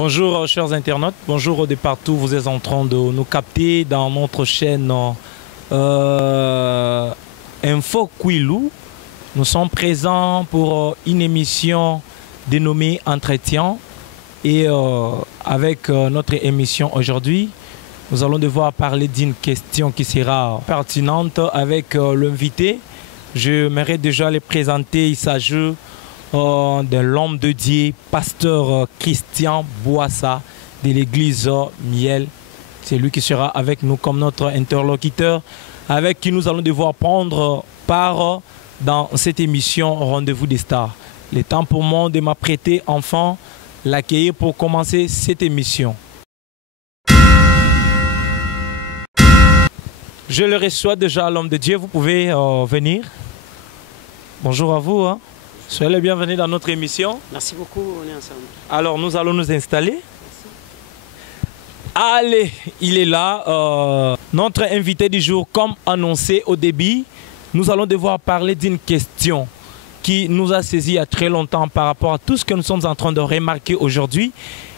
Bonjour chers internautes, bonjour de partout, vous êtes en train de nous capter dans notre chaîne Info Kouilou. Nous sommes présents pour une émission dénommée Entretien et avec notre émission aujourd'hui, nous allons devoir parler d'une question qui sera pertinente avec l'invité. J'aimerais déjà les présenter, il s'agit de l'homme de Dieu, pasteur Christian Boissa de l'église Miel. C'est lui qui sera avec nous comme notre interlocuteur, avec qui nous allons devoir prendre part dans cette émission Rendez-vous des stars. Le temps pour moi de m'apprêter enfin l'accueillir pour commencer cette émission. Je le reçois déjà, l'homme de Dieu, vous pouvez venir. Bonjour à vous. Soyez les bienvenus dans notre émission. Merci beaucoup, on est ensemble. Alors nous allons nous installer. Merci. Allez, il est là. Notre invité du jour, comme annoncé au début, nous allons devoir parler d'une question qui nous a saisi il y a très longtemps par rapport à tout ce que nous sommes en train de remarquer aujourd'hui.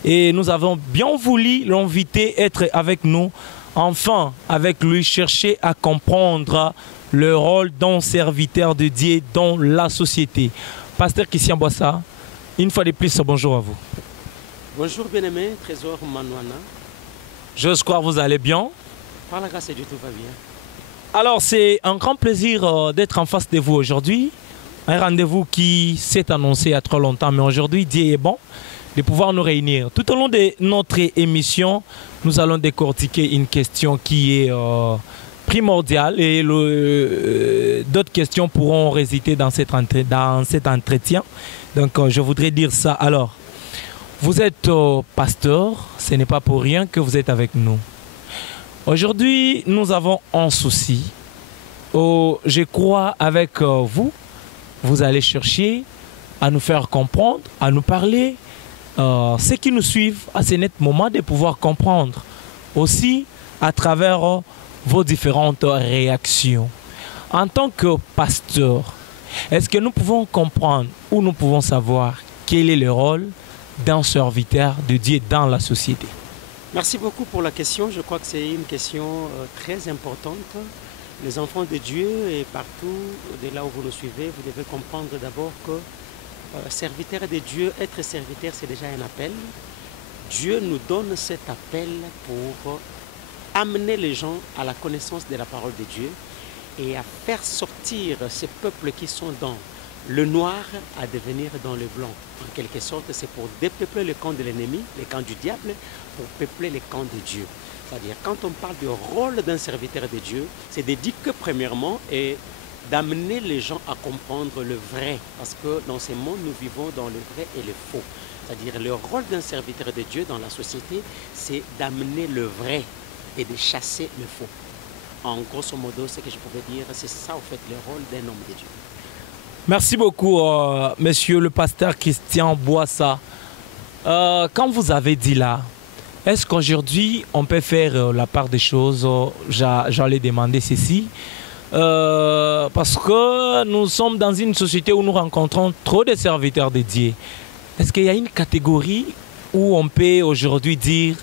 Et nous avons bien voulu l'inviter être avec nous. Enfin, avec lui, chercher à comprendre le rôle d'un serviteur de Dieu dans la société. Pasteur Christian Boissa, une fois de plus, bonjour à vous. Bonjour bien-aimé, Trésor Manouana. J'ose croire que vous allez bien. Par la grâce de Dieu, tout va bien. Alors, c'est un grand plaisir d'être en face de vous aujourd'hui. Un rendez-vous qui s'est annoncé il y a trop longtemps, mais aujourd'hui, Dieu est bon de pouvoir nous réunir. Tout au long de notre émission, nous allons décortiquer une question qui est primordiale et d'autres questions pourront résider dans cet entretien. Donc, je voudrais dire ça. Alors, vous êtes pasteur, ce n'est pas pour rien que vous êtes avec nous. Aujourd'hui, nous avons un souci. Je crois avec vous, vous allez chercher à nous faire comprendre, à nous parler. Ceux qui nous suivent à ce net moment de pouvoir comprendre aussi à travers vos différentes réactions. En tant que pasteur, est-ce que nous pouvons comprendre ou nous pouvons savoir quel est le rôle d'un serviteur de Dieu dans la société? Merci beaucoup pour la question. Je crois que c'est une question très importante. Les enfants de Dieu et partout, de là où vous nous suivez, vous devez comprendre d'abord que serviteur de Dieu, être serviteur, c'est déjà un appel. Dieu nous donne cet appel pour amener les gens à la connaissance de la parole de Dieu et à faire sortir ces peuples qui sont dans le noir à devenir dans le blanc. En quelque sorte, c'est pour dépeupler le camp de l'ennemi, le camp du diable, pour peupler le camp de Dieu. C'est-à-dire, quand on parle du rôle d'un serviteur de Dieu, c'est de dire que premièrement, et d'amener les gens à comprendre le vrai. Parce que dans ce monde, nous vivons dans le vrai et le faux. C'est-à-dire, le rôle d'un serviteur de Dieu dans la société, c'est d'amener le vrai et de chasser le faux. En grosso modo, ce que je pouvais dire, c'est ça, en fait, le rôle d'un homme de Dieu. Merci beaucoup, monsieur le pasteur Christian Boissa. Quand vous avez dit là, est-ce qu'aujourd'hui, on peut faire la part des choses? J'allais demander ceci. Parce que nous sommes dans une société où nous rencontrons trop de serviteurs de Dieu. Est-ce qu'il y a une catégorie où on peut aujourd'hui dire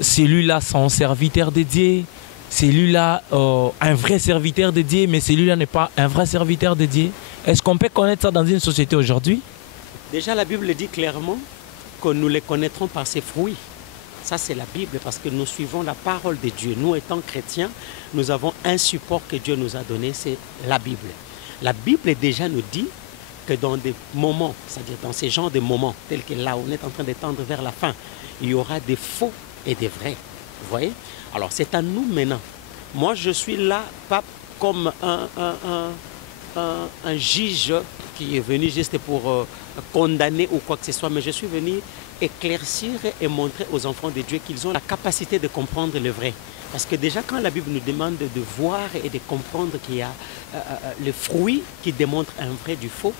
celui-là c'est un serviteur de Dieu, celui-là un vrai serviteur de Dieu, mais celui-là n'est pas un vrai serviteur de Dieu? Est-ce qu'on peut connaître ça dans une société aujourd'hui? Déjà, la Bible dit clairement que nous les connaîtrons par ses fruits. Ça, c'est la Bible parce que nous suivons la parole de Dieu. Nous, étant chrétiens, nous avons un support que Dieu nous a donné, c'est la Bible. La Bible déjà nous dit que dans des moments, c'est-à-dire dans ces genres de moments, tels que là, on est en train de tendre vers la fin, il y aura des faux et des vrais. Vous voyez? Alors, c'est à nous maintenant. Moi, je suis là, pas comme un juge qui est venu juste pour condamner ou quoi que ce soit, mais je suis venu éclaircir et montrer aux enfants de Dieu qu'ils ont la capacité de comprendre le vrai. Parce que déjà, quand la Bible nous demande de voir et de comprendre qu'il y a le fruit qui démontre un vrai du faux,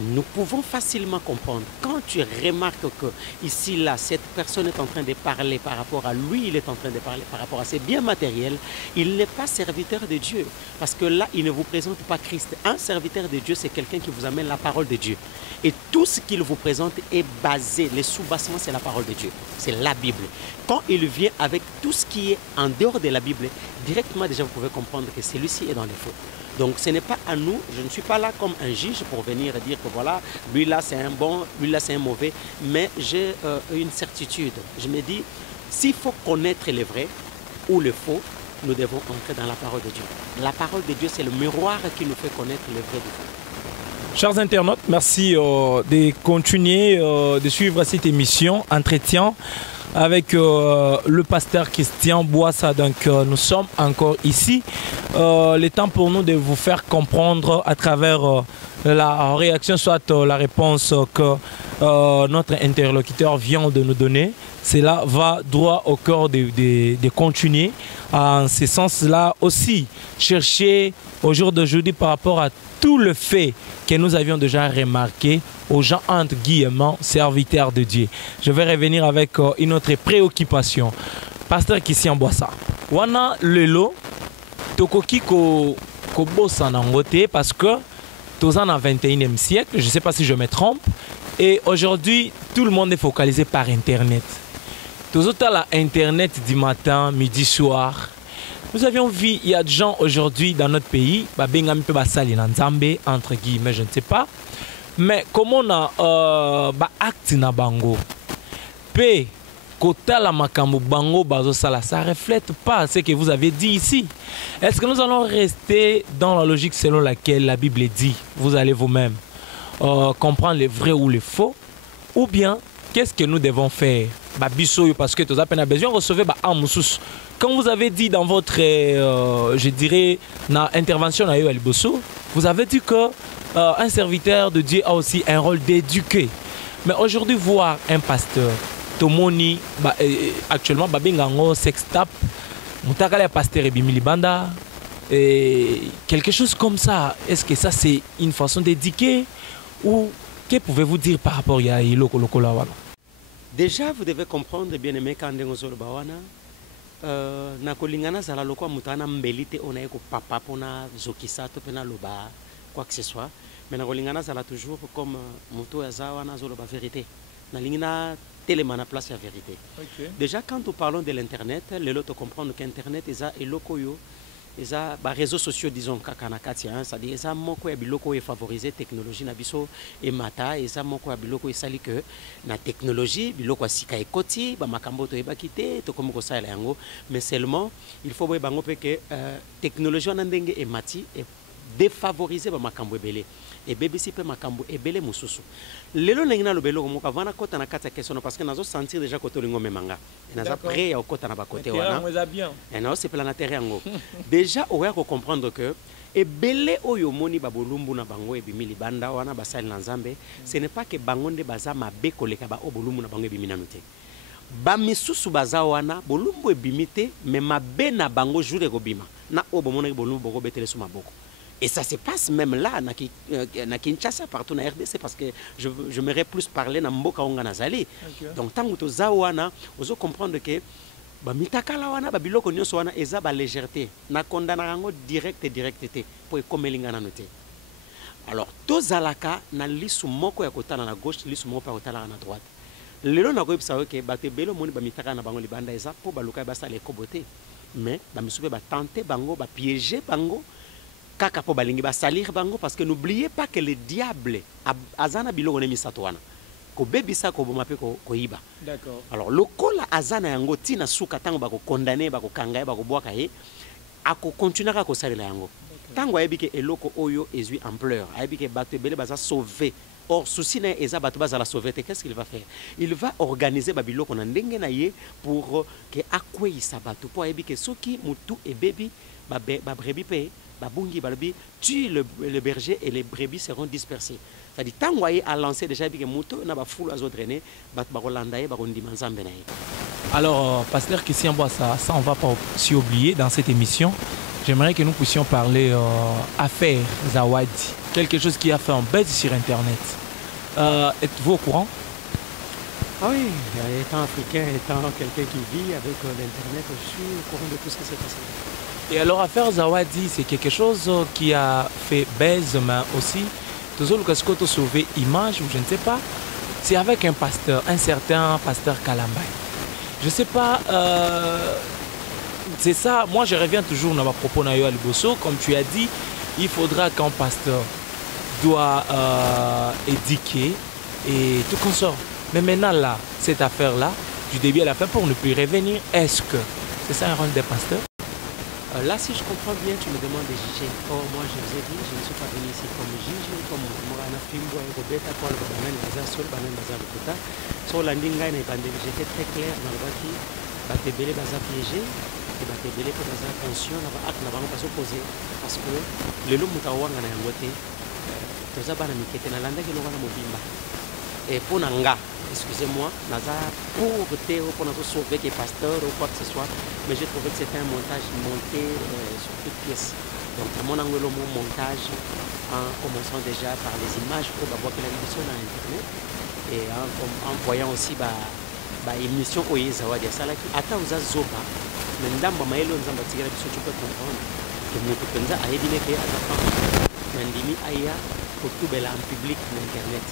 Nous pouvons facilement comprendre. Quand tu remarques que ici, là, cette personne est en train de parler par rapport à lui, il est en train de parler par rapport à ses biens matériels, il n'est pas serviteur de Dieu. Parce que là, il ne vous présente pas Christ. Un serviteur de Dieu, c'est quelqu'un qui vous amène la parole de Dieu. Et tout ce qu'il vous présente est basé, les sous-bassements, c'est la parole de Dieu. C'est la Bible. Quand il vient avec tout ce qui est en dehors de la Bible, directement déjà vous pouvez comprendre que celui-ci est dans les faux. Donc ce n'est pas à nous, je ne suis pas là comme un juge pour venir dire que voilà, lui là c'est un bon, lui là c'est un mauvais, mais j'ai une certitude. Je me dis, s'il faut connaître le vrai ou le faux, nous devons entrer dans la parole de Dieu. La parole de Dieu, c'est le miroir qui nous fait connaître le vrai du faux. Chers internautes, merci de continuer de suivre cette émission Entretien avec le pasteur Christian Boissa. Donc nous sommes encore ici. Le temps pour nous de vous faire comprendre à travers la réaction, soit la réponse que notre interlocuteur vient de nous donner. Cela va droit au cœur de continuer en ce sens-là aussi. Chercher au jour d'aujourd'hui par rapport à tout le fait que nous avions déjà remarqué aux gens entre guillemets serviteurs de Dieu. Je vais revenir avec une autre préoccupation. Pasteur Christian Boissa, wana lelo tokoki ko bossa nangote parce que tous en 21e siècle, je ne sais pas si je me trompe, et aujourd'hui tout le monde est focalisé par Internet. Tous autant la Internet du matin, midi, soir. Nous avions vu, il y a des gens aujourd'hui dans notre pays, entre guillemets, je ne sais pas, mais comment on a acte na bango, P, kota la makambo bango bazo sala, ça ne reflète pas ce que vous avez dit ici. Est-ce que nous allons rester dans la logique selon laquelle la Bible dit, vous allez vous-même comprendre le vrai ou le faux, ou bien qu'est-ce que nous devons faire? Parce que tu as besoin de recevoir un moussous. Comme vous avez dit dans votre, je dirais, intervention à vous avez dit qu'un serviteur de Dieu a aussi un rôle d'éduquer. Mais aujourd'hui, voir un pasteur, Tomoni, actuellement, Babingango, Sextap, Moutakale pasteur et Bimilibanda, quelque chose comme ça, est-ce que ça c'est une façon d'éduquer ou que pouvez-vous dire par rapport à Iloko Lokolawana? Déjà, vous devez comprendre, bien aimé, quand vous nakolingana zala lokwa mutana mbelite ona eko papa pona zokisa to pena loba quoi que ce soit, mais nakolingana zala toujours comme muto ya zawana zoloba vérité. Nalingina télémana place la vérité. Okay. Déjà, quand nous parlons de l'internet, les autres comprendre qu'internet est lokoyo. Les réseaux sociaux, disons, c'est-à-dire que moko ya biloko est favorisé technologie na biso et mata et ça moko ya biloko est sali que na technologie biloko sika ekoti ba makambo to ebakite to comme ko sala yango, mais seulement il faut boye bango pe que technologie na ndenge et mati et défavoriser ba makambo ebele et BBC pe makambo ebele mususu lelo lengina lobelo mo ka vana kota na kata question parce que nazo sentir déjà koto lingo memanga et naza prêt à kota na ba côté wana et non c'est planetaire yango déjà on va comprendre que ebele oyo moni ba bolumbu na bango ebimili banda wana basali na nzambe ce n'est pas que bangonde baza mabe koleka ba bolumbu na bango ebimina nuté ba misusu baza wana bolumbu ebimite mais mabe na bango jour ekobima na obomona bolumbu boko betele suma boko. Et ça se passe même là, na Kinshasa, partout na RDC, parce que je m'aurais plus parlé na Mboka Onga Nazali. Donc, tant que tu as vous comprendre que mitakala wana biloko nyonso wana eza ba légèreté na condamna rango directe pour komelinga na noté. Alors, tozalaka na lisu moko ya kotala na gauche, lisu moko ya kotala na droite. Lelo na koyebisa que bato belo moni ba mitaka na bango libanda eza po baluka basala ekobote. Mais ba misupe ba tenter bango ba piéger bango. Kaka po balingi ba salir bango parce que n'oubliez pas que le diable azana biloko ne misatoana ko bebisa ko boma pe ko iba. D'accord. Alors lokola azana yango tina suka tango ba ko condamner ba ko kanga ba ko boaka ye ako continuera ko salela yango. Tango ayebi ke eloko oyo ezui ampleur ayebi ke bato bele baza sauver. Or souci na eza bato baza la sauver, qu'est-ce qu'il va faire? Il va organiser ba biloko na ndenge na ye pour que akweyisa bato po ayebi ke soki mutu e bebi ba brebi pe babungi balobi tue le berger et les brebis seront dispersées. C'est-à-dire tango aye a lancé déjà que mutu na ba foule azo drainer ba rolanda ye ba kondima nzambe na ye. Alors pasteur Christian Boissa, ça on va pas aussi oublier dans cette émission. J'aimerais que nous puissions parler affaire Zawadi. quelque chose qui a fait un buzz sur Internet. Êtes-vous au courant? Ah oui, étant africain, étant quelqu'un qui vit avec l'Internet, je suis au courant de tout ce qui s'est passé. Et alors, affaire Zawadi, c'est quelque chose qui a fait buzz, mais aussi, toujours le cas de sauver image, ou je ne sais pas, c'est avec un pasteur, un certain pasteur Kalambay. Je ne sais pas, c'est ça, moi je reviens toujours dans ma propos à Liboso, comme tu as dit, il faudra qu'un pasteur doit éduquer et tout consort. Mais maintenant là, cette affaire-là, du début à la fin, pour ne plus revenir, est-ce que c'est ça un rôle des pasteurs? Là, si je comprends bien, tu me demandes de juger. Or, moi, je vous ai dit, je ne suis pas venu ici comme juge, comme Morana Fimbo et Robeta, quoi, le Banan, Bazar, Sol, Banan, Bazar, le Kota. Sur l'Andinga et Bandel, j'étais très clair dans le bâti, Batebele, Bazar piégé, et Batebele, Bazar conscient, l'acte n'a pas posé. Parce que le loup Moutawanga n'a pas été, Tozabana Mikete, n'a l'Anda qui n'a pas mobimba. Et pour Nanga, excusez-moi, Naza pour sauver les pasteurs ou quoi que ce soit, mais j'ai trouvé que c'était un montage monté sur toute pièce. Donc, à mon angle, mon montage, en commençant déjà par les images pour voir que la émission dans Internet et en voyant aussi une mission au Yézawadi. Ça, là, attends, vous avez Zoba, mais ndamba maelo nzamba tigara biso tu peux comprendre que mon penza a aidé les à la mais ndimi aya pour tout bel en public d'Internet.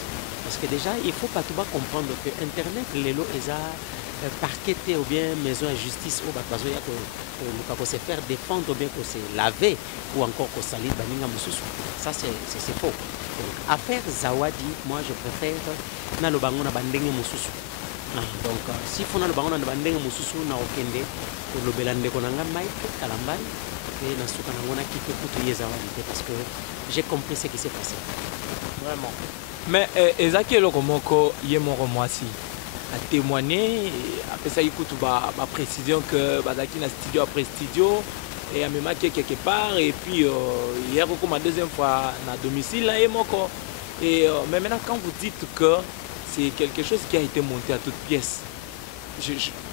Parce que déjà, il ne faut pas tout comprendre que Internet, les lots, ils ont parqueté ou bien maison de justice, ou bien qu'on se faire défendre, ou bien qu'on se laver, ou encore qu'on salit, ça c'est faux. Donc, affaire Zawadi, moi je préfère na lo bango na bandenge mususu. Donc, si on a le bango na bandenge mususu na okende, pour le belande qu'on a Mike, Kalambay, et na souka na ngona kite kutu Zawadi, parce que j'ai compris ce qui s'est passé. Vraiment. Mais Ezaki Lokomoko Yemoro Mwasi a témoigné, après ça il écoute ma précision que Bazaki na studio après studio et a même quelque part et puis hier comme la deuxième fois na domicile là Yemoko et mais maintenant quand vous dites que c'est quelque chose qui a été monté à toute pièce,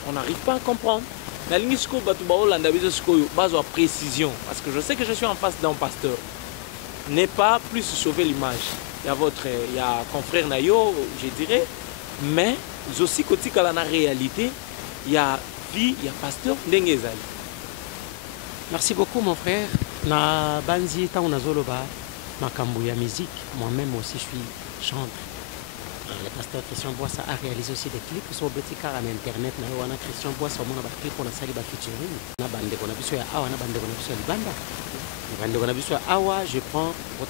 on n'arrive pas à comprendre. La ligne sco batuba Hollanda biso sco bazo précision parce que je sais que je suis en face d'un pasteur. N'est pas plus sauver l'image. Il y a confrère Nayo, je dirais, mais aussi côté dans la réalité, il y a vie, il y a pasteur Ndengezali. Merci beaucoup mon frère. Na banzi ta unazoloba makambo ya musique. Moi-même aussi je suis chanteur. Le pasteur Christian Boissa a réalisé aussi des clips sur petit car en internet. Na wana Christian Boissa on a des clips on a sali ba featuring. Na bande on a biso ya awa na bande on a biso ya libanda. Awa, je prends le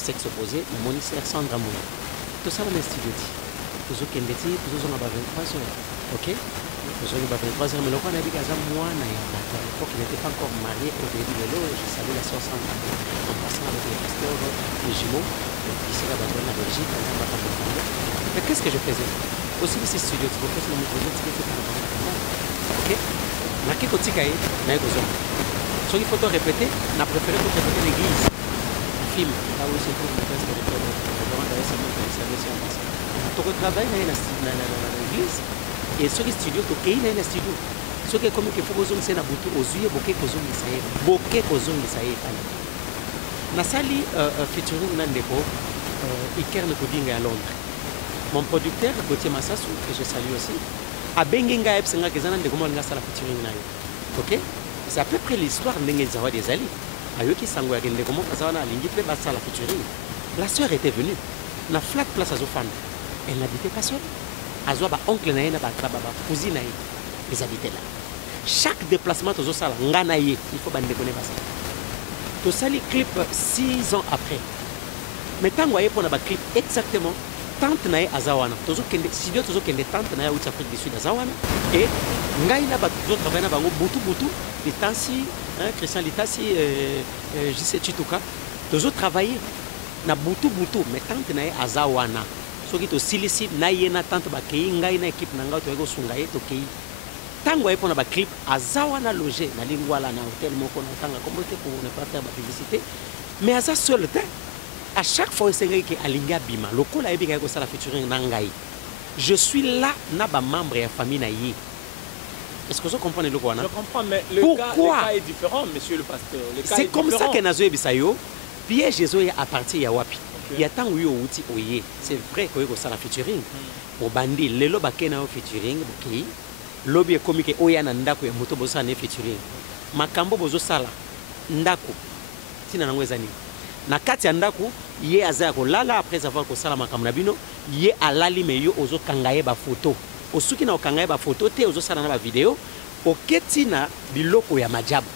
sexe opposé, mon Sandra Mouna. Tout ça dans les studios. Tout ce qui est dit, tout ce qui est 23 heures. Ok? Tout ce qui est 23 heures, mais le roi n'a dit qu'à moi, à l'époque, il n'était pas encore marié au début de l'eau. Je salue la sœur Sandra en passant avec les pasteurs, les jumeaux, qui seraient dans la Belgique, mais qu'est-ce que je faisais? Aussi, ces studios, tu peux faire mon projet, tu peux faire ok? Na kiko tikaye, na ego so il faut te répéter, on a préféré te répéter l'église. Le film, là où c'est tout, le reste de l'école, tu travailles dans l'église et sur les studios, tu es dans les studios. Ce qui est comme il faut que vous ayez un bouton aux yeux, bokeh que vous ayez, bokeh que vous ayez. Nasali featuring Nandeko, Ikerne Kodinga à Londres. Mon producteur, Gauthier Massassou, que je salue aussi, a Bengenga Epsenga Kezana de comment on a la featuring. Ok? C'est à peu près l'histoire de Zawadi Zali. Ayoki Sangwa Gende comment Kazawana Lingi fait la featuring. La sœur était venue. La flat place à Zofan. Elle n'habitait pas seule. Azoba oncle Naïna Batraba, cousine Naï. Ils habitaient là. Chaque déplacement aux Osala, Nganaïe, il faut bande connaître ça. Tout ça, les clips 6 ans après. Mais tant que vous avez un clip exactement, tante Naï Azawana. Si Dieu a tante Naï Ouest Afrique du Sud Azawana. Et Ngaïna Batou travaille dans Boutou, Litansi, Christian Litansi, JC Chituka. Tous autres travaillent na Boutou, mais tante Naï Azawana. Ce qui est aussi ici, Naïna tante Bakei, Ngaïna équipe Nanga, tu as Sungaï, Tokei. Tant que vous avez un clip, Azawana logé, na lingua là, na hôtel, mon compte, pour ne pas faire ma publicité. Mais à ça seul, à chaque fois, c'est que Alinga Bima, le col a été la featuring Nangaï. Je suis là, naba membre et famille naïe. Est-ce que vous comprenez le quoi? Je comprends, mais le cas est différent, monsieur le pasteur. C'est comme ça que Nazo Ebisayo. piège ezoya à partir ya wapi ya tango yo uti oye c'est vrai ko yeko sala featuring bo bandi lelo bakena yo featuring boki lobi ekomi ke oya na ndako ya moto bosa ne featuring makambo bozo sala ndako tina nango ezani na kati ya ndako ye aza ko lala après avoir ko sala makambo na bino ye alali me yo ozo kangaye ba photo osuki na okangaye ba photo te ozo sala na ba video oketina biloko ya majabu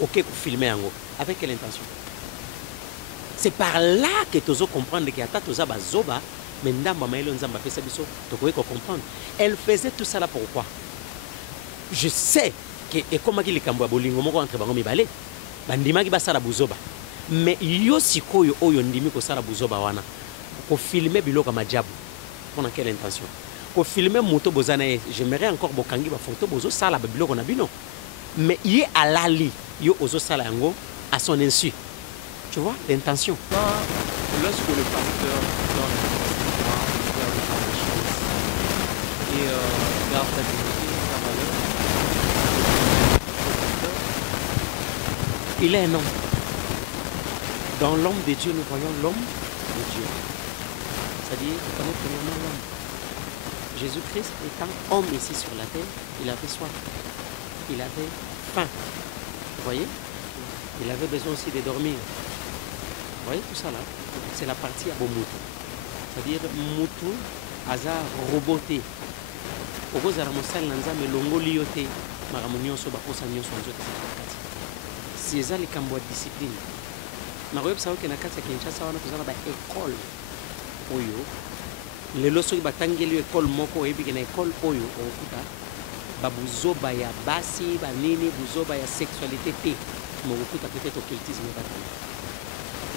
ok ko filmer yango avec quelle intention? C'est par là que tu comprendre que Ata Toza Bazoba, mais Ndamba Maïlo Nzamba fait ça, tu peux comprendre. Elle faisait tout ça là pourquoi? Je sais que, et comme il est Kamboa Bolingo, mon entre Bango Mibale, Bandima qui basa la Bouzoba. Mais yo siko yo oyo ndimi ko sala Bouzoba wana. Pour filmer Biloko Majabu. Pour quelle intention? Pour filmer Moto Bozana, j'aimerais encore Bokangi ba photo Bozo sala Biloko Nabino. Mais il est à l'ali, yo ozo sala yango à son insu. Tu vois l'intention. Lorsque le pasteur donne faire de choses et garde sa dignité, sa valeur, il est un homme. Dans l'homme de Dieu, nous voyons l'homme de Dieu. C'est-à-dire, nous premièrement l'homme. Jésus-Christ étant homme ici sur la terre, il avait soif. Il avait faim. Vous voyez? Il avait besoin aussi de dormir. Vous voyez tout ça là? C'est la partie à Bomutu. C'est-à-dire Mutu aza roboté. Okoza la mosala nanza melongo lioté. Maramonio so bakosa nyonso nzote zakati. Si eza les kambo de discipline. Na royo sawo ke na kati ya Kinshasa wana kozana ba école oyo. Lelo soki batangeli école moko oyebi ke na école oyo okuta babuzoba ya basi banini buzoba ya sexualité te. Mokuta peut-être occultisme batanga.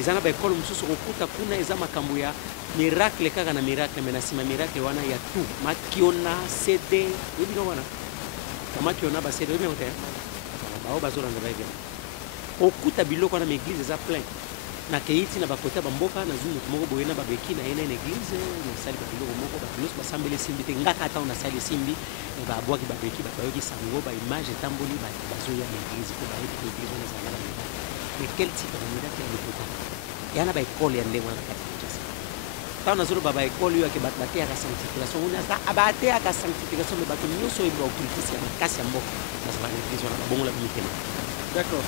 Ils ont une école mususu kokuta kuna eza makambo ya miracle kaka na miracle mais na sima miracle wana ya tout makiona CD yebi no wana makiona ba CD yebi ote ba bazora na baige okuta biloko na église eza plein na keiti na bakota bamboka na zumu moko boyena babeki na yena na église na sali ba biloko moko ba plus ba sambele simbi te ngaka ata na sali simbi ba boaki babeki ba bayoki sango ba image tamboli ba bazoya na église ko ba yebi église na zala ba. Mais quel type de miracle est le il y a une école qui est dans la Kinshasa. Quand on a une école qui est dans la sanctification, on a abattu à la sanctification, mais nous sommes occultistes, on a cassé un mot. D'accord.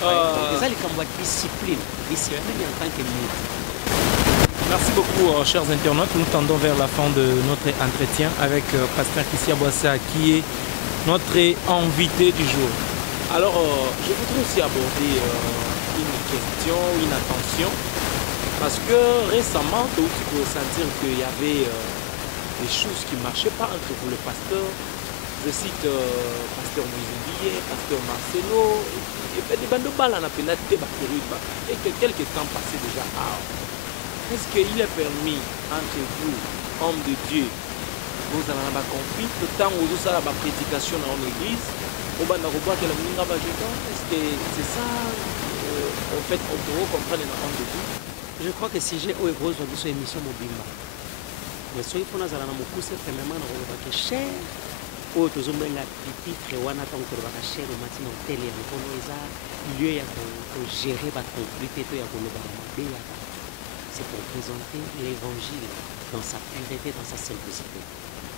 C'est ça les discipline. Discipline en tant que monde. Merci beaucoup, chers internautes. Nous tendons vers la fin de notre entretien avec Pasteur Kissia Boissa, qui est notre invité du jour. Alors, je voudrais aussi aborder une question, une attention, parce que récemment, tu peux sentir qu'il y avait des choses qui ne marchaient pas entre vous, le pasteur. Je cite pasteur Mouizimbié, pasteur Marcelo, et puis des bandes de balles en appel et que quelques temps passés déjà. Est-ce qu'il est permis entre vous, hommes de Dieu, vous allez avoir un conflit, le temps où vous allez avoir une prédication dans l'église? Est-ce que c'est ça en fait on peut comprendre dans de tout? Je crois que si j'ai eu une émission mobile, mais si on a un pousse premièrement dans le cher, ou tout le monde a titre ou on attend que le cher au matin au télé, il y a pour gérer la conflit et c'est pour présenter l'évangile dans sa pureté, dans sa simplicité.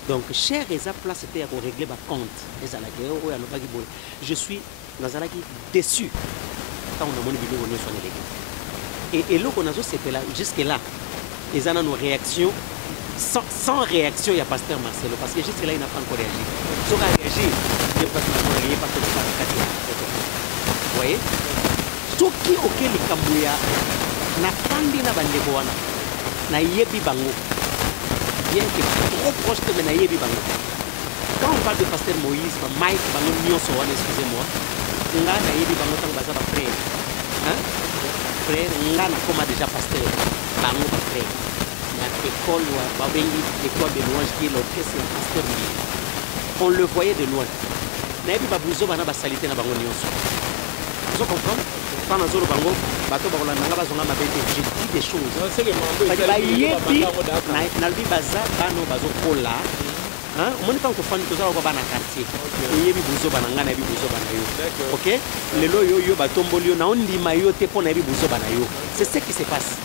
Donc, cher Eza place c'était pour régler ma compte. Je suis déçu quand on a mon vidéo sur l'église. Et là, on a c'était là jusque-là. Ils ont nos réactions. Sans réaction, il y a pasteur Marcelo. Parce que jusque-là, il n'a pas encore réagi. Si on a réagi, il n'est pas tout. Vous voyez? Ce qui est OK, les Kambouya, n'a pas dit na bandeko wana. Na yebi bango. Bien que trop proche que na yebi bango. Quand on parle de pasteur Moïse, Mike bango nyonso wana, excusez-moi. Nga na yebi bango tant baza ba frère. Hein? Frère, nga na comme déjà pasteur. Bango ba frère. Na école wa babengi école de louange qui est l'orchestre pasteur. On le voyait de loin. Na yebi babuzo bana ba salité na bango nyonso. Vous comprenez? Quand on a bango, bateau barola nanga bazonga mabete. Je dis des choses. C'est le Ba yebi na li baza bano bazo kola. omoni ntango tofandi tozala kwa bana quartier oyebi bozoba na ngai nayebi bozoba na yo, ok, lelo yo yo batomboli yo na ondima yo te mpo nayebi bozoba na yo. C'est ce qui se passe.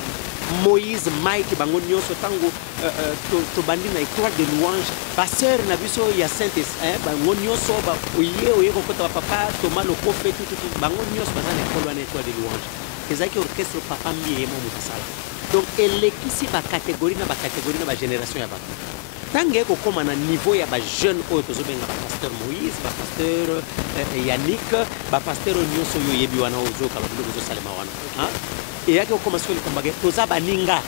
Moïse, Mike, bango nyonso tango tobandi na étoile de louange, pasteur na biso ya saint bango nyonso ba oye kokota papa Thomas le prophète tout bango nyonso baza na école wana étoile de louange. Ezaki orchestre papa miye mo mosala. Donc elekisi ba catégorie na ba génération ya bato. Tangue kokoma na niveau ya ba jeune oyo tozobenga ba pasteur Moïse, ba pasteur Yannick, ba pasteur nyonso yo yebi wana ozoka ba biloko zosalema wana. Hein? Et yaki okoma siko likombage toza baninga.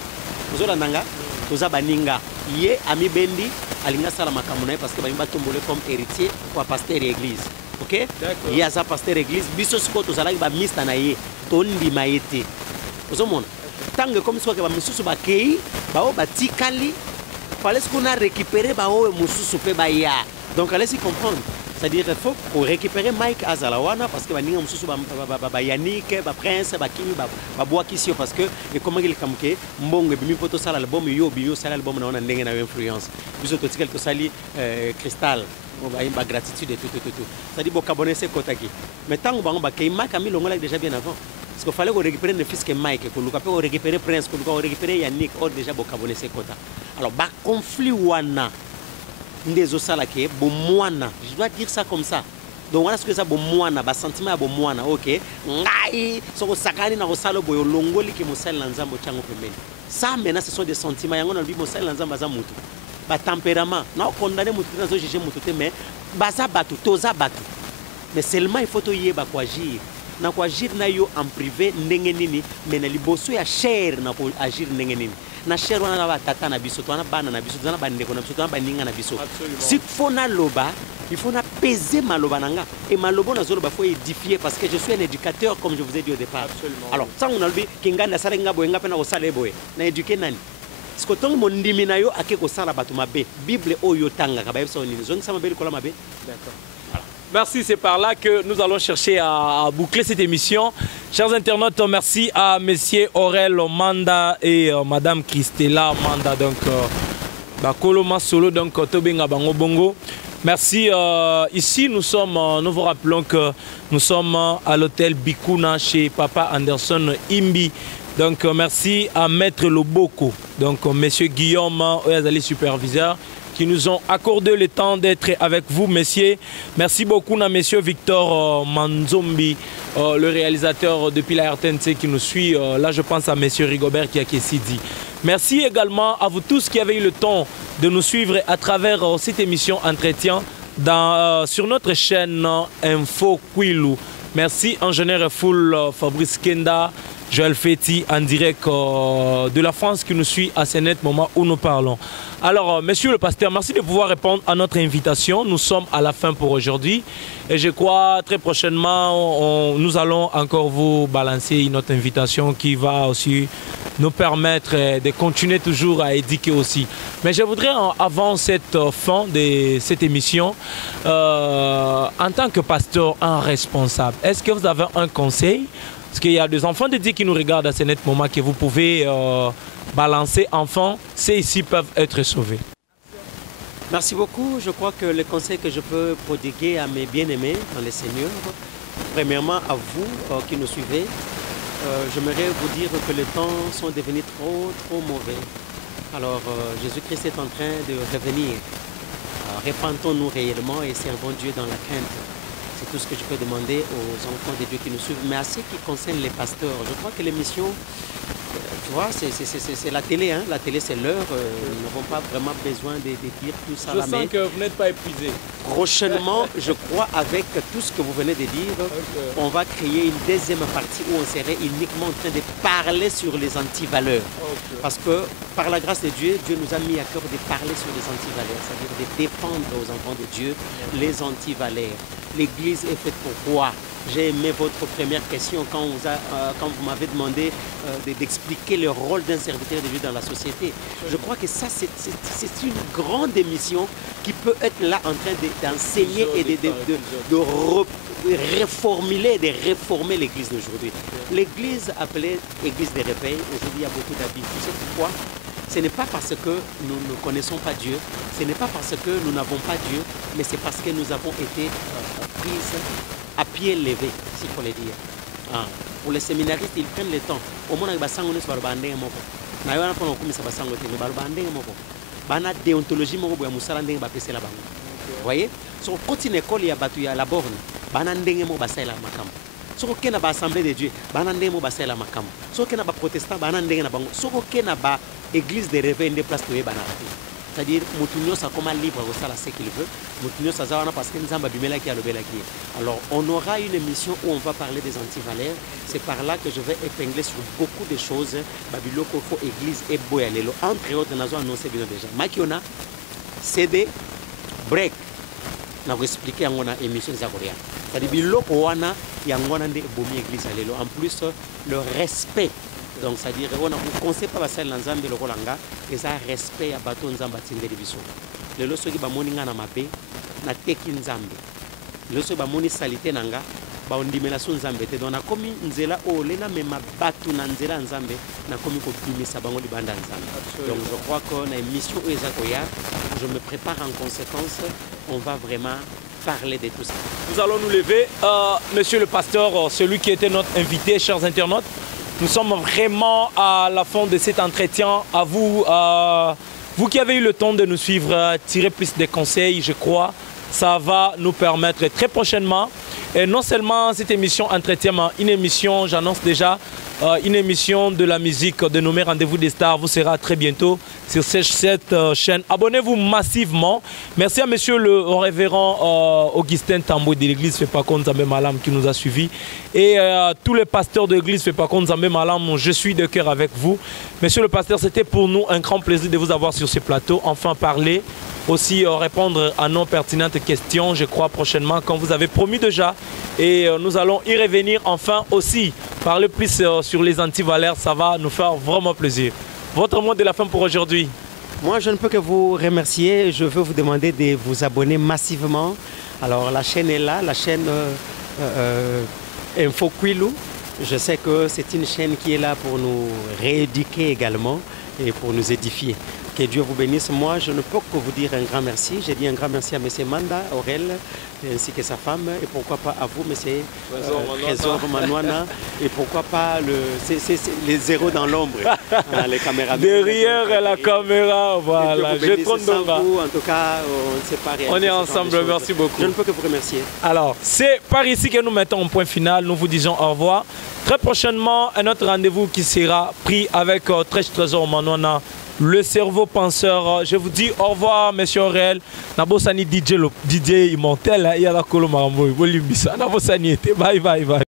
Ozolandanga toza baninga. Ye ami bendi alinga sala makambo na ye parce que ba tombole comme héritier kwa pasteur église. OK? Ye aza pasteur église biso siko tozalaki ba mista na ye tondima yete. Ozomona. Tangue comme siko ke ba misusu ba kei ba o batikali fallait qu'on a récupéré bao mususu pe ba ya. Donc allez-y comprendre. C'est-à-dire qu'il faut récupérer Mike Azalawana parce que baninga mususu ba Yannick, ba Prince, ba Kimi, ba Boakisio parce que et comment il kamke mbongo bimi poto sala album yo bio sala album na ona ndenge na influence. Biso to tikel to sali Cristal. On va ba gratitude et tout. C'est-à-dire bo abonner ce kotaki. Mais tant bango ba kay Mike ami longola déjà bien avant. Parce qu'il fallait qu'on récupère le fils que Mike, qu'on récupère Prince, qu'on récupère Yannick, or déjà bo abonner ce kota. Alors ba conflit wana ndezo salake bo mwana, je dois dire ça comme ça. Donc voilà ce que ça bo mwana, ba sentiment bo mwana, OK. Ngai soko sakani na kosalo boyo longoli ki mosala nzambo chango pembeni. Ça maintenant ce sont des sentiments yango na bi mosala nzamba za mutu. Ba tempérament, na condamner mutu na zo juger mutu te mais baza batu toza batu. Mais seulement il faut to yeba kwa agir. Na kwa agir na yo en privé ndenge nini mais na liboso ya cher na ko agir ndenge nini. Na cher wana na tata na biso to na bana na biso na bandeko na biso to na baninga na biso. Si faut na loba, il faut na peser maloba nanga et malobo na zolo ba faut édifier parce que je suis un éducateur comme je vous ai dit au départ. Absolument. Alors ça on a dit kinganda salenga boyenga pe na ko sala boye. Na éduquer nani? Parce que tant mon ndimi na yo ake ko sala batu mabe. Bible oyo tanga ka ba yebisa oni zongi sama be kola mabe. D'accord. Merci, c'est par là que nous allons chercher à boucler cette émission. Chers internautes, merci à Monsieur Aurel Manda et Madame Christella Manda. Donc, Koloma Solo, donc Tobenga Bango Bongo. Merci. Ici, nous vous rappelons que nous sommes à l'hôtel Bikuna chez Papa Anderson Imbi. Donc, merci à Maître Loboko, donc Monsieur Guillaume, Oyazali superviseur, qui nous ont accordé le temps d'être avec vous, messieurs. Merci beaucoup à monsieur Victor Manzombi, le réalisateur depuis la RTNC qui nous suit. Là, je pense à monsieur Rigobert qui a dit. Merci également à vous tous qui avez eu le temps de nous suivre à travers cette émission Entretien sur notre chaîne Info Quilou. Merci, ingénieur Full Fabrice Kenda, Joël Feti en direct de la France qui nous suit à ce net moment où nous parlons. Alors, monsieur le pasteur, merci de pouvoir répondre à notre invitation. Nous sommes à la fin pour aujourd'hui. Et je crois très prochainement, nous allons encore vous balancer une autre invitation qui va aussi nous permettre de continuer toujours à éduquer aussi. Mais je voudrais, avant cette fin de cette émission, en tant que pasteur, un responsable, est-ce que vous avez un conseil? Parce qu'il y a des enfants de Dieu qui nous regardent à ce net moment que vous pouvez balancer. Enfants, ceux ici peuvent être sauvés. Merci beaucoup. Je crois que le conseil que je peux prodiguer à mes bien-aimés dans les Seigneurs, premièrement à vous qui nous suivez, j'aimerais vous dire que les temps sont devenus trop mauvais. Alors Jésus-Christ est en train de revenir. Repentons-nous réellement et servons Dieu dans la crainte. C'est tout ce que je peux demander aux enfants de Dieu qui nous suivent. Mais à ce qui concerne les pasteurs, je crois que l'émission, tu vois, c'est la télé. Hein? La télé, c'est l'heure. Nous n'avons pas vraiment besoin de dire tout ça. Je sens que vous n'êtes pas épuisé. Prochainement, je crois, avec tout ce que vous venez de dire, on va créer une deuxième partie où on serait uniquement en train de parler sur les antivaleurs. Parce que, par la grâce de Dieu, Dieu nous a mis à cœur de parler sur les antivaleurs, c'est-à-dire de défendre aux enfants de Dieu les antivaleurs. L'Église est faite pour quoi? J'ai aimé votre première question quand vous m'avez demandé d'expliquer le rôle d'un serviteur de Dieu dans la société. Je crois que ça, c'est une grande émission qui peut être là en train d'enseigner et de reformuler, de réformer l'Église d'aujourd'hui. L'Église appelée Église des réveils, aujourd'hui il y a beaucoup d'habits. Tu sais pourquoi? Ce n'est pas parce que nous ne connaissons pas Dieu, ce n'est pas parce que nous n'avons pas Dieu, mais c'est parce que nous avons été prises à pied levé, s'il faut le dire. Ah. Pour les séminaristes, ils prennent le temps. Au moins, ils vont bana déontologie moko boya musala ndenge bapesela bango. Voyez? So quand une école ya batu ya la borne, bana ndenge mo basala makambo. So ko na ba assemblée de Dieu, bana ndenge mo basala makambo. So ko na ba protestant bana ndenge na bango. So ko na ba église de réveil de place to bana. C'est-à-dire mutunyo sa comme libre au sala ce qu'il veut. Mutunyo sa zawana parce que nzamba bimela ki alobela ki. Alors on aura une émission où on va parler des antivaleurs. C'est par là que je vais épingler sur beaucoup de choses. Babiloko fo église et boyalelo entre autres nazo annoncé bien déjà. Makiona CD break na vous expliquer en on a émission zakoria. C'est-à-dire biloko wana yangona nde bomi église alelo. En plus le respect. Donc, c'est-à-dire qu'on ne conseille pas passer l'ensemble de l'Olanga et ça respect à bateau nzamba tindé biso. Le loso qui ba moni nga na mabe na teki nzambe. Le loso ba moni salité nanga ba ondimela so nzambe te donc na komi nzela o lena mema batu na nzela nzambe na komi ko bimisa bango libanda nzambe. Donc je crois qu'on a une mission où Ezakoya, je me prépare en conséquence, on va vraiment parler de tout ça. Nous allons nous lever. Monsieur le pasteur, celui qui était notre invité, chers internautes, nous sommes vraiment à la fin de cet entretien. À vous, vous qui avez eu le temps de nous suivre, tirer plus de conseils, je crois, ça va nous permettre très prochainement. Et non seulement cette émission entretien, mais une émission, j'annonce déjà, une émission de la musique dénommée Rendez-vous des Stars vous sera très bientôt sur cette chaîne. Abonnez-vous massivement. Merci à monsieur le révérend Augustin Tambo de l'église Fepakon Nzambe Malam qui nous a suivis. Et tous les pasteurs de l'église Fepakon Nzambe Malam, je suis de cœur avec vous. Monsieur le pasteur, c'était pour nous un grand plaisir de vous avoir sur ce plateau. Enfin parler, aussi répondre à nos pertinentes questions, je crois prochainement, comme vous avez promis déjà. Et nous allons y revenir enfin aussi, parler plus sur les antivaleurs, ça va nous faire vraiment plaisir. Votre mot de la fin pour aujourd'hui? Moi, je ne peux que vous remercier. Je veux vous demander de vous abonner massivement. Alors, la chaîne est là, la chaîne Info Kwilu. Je sais que c'est une chaîne qui est là pour nous rééduquer également et pour nous édifier. Que Dieu vous bénisse. Moi, je ne peux que vous dire un grand merci. J'ai dit un grand merci à M. Manda, Aurel, ainsi que sa femme. Et pourquoi pas à vous, M. Trésor Manouana. Et pourquoi pas les zéros dans l'ombre, les caméras. Derrière la caméra, voilà. Je compte vous. En tout cas, on ne sait pas rien. On est ensemble, merci beaucoup. Je ne peux que vous remercier. Alors, c'est par ici que nous mettons un point final. Nous vous disons au revoir. Très prochainement, un autre rendez-vous qui sera pris avec Trésor Manouana, le cerveau penseur. Je vous dis au revoir, monsieur Aurel. Nabosani DJ immortel, il y a la Colo Marambo, Nabosani était. Bye bye bye.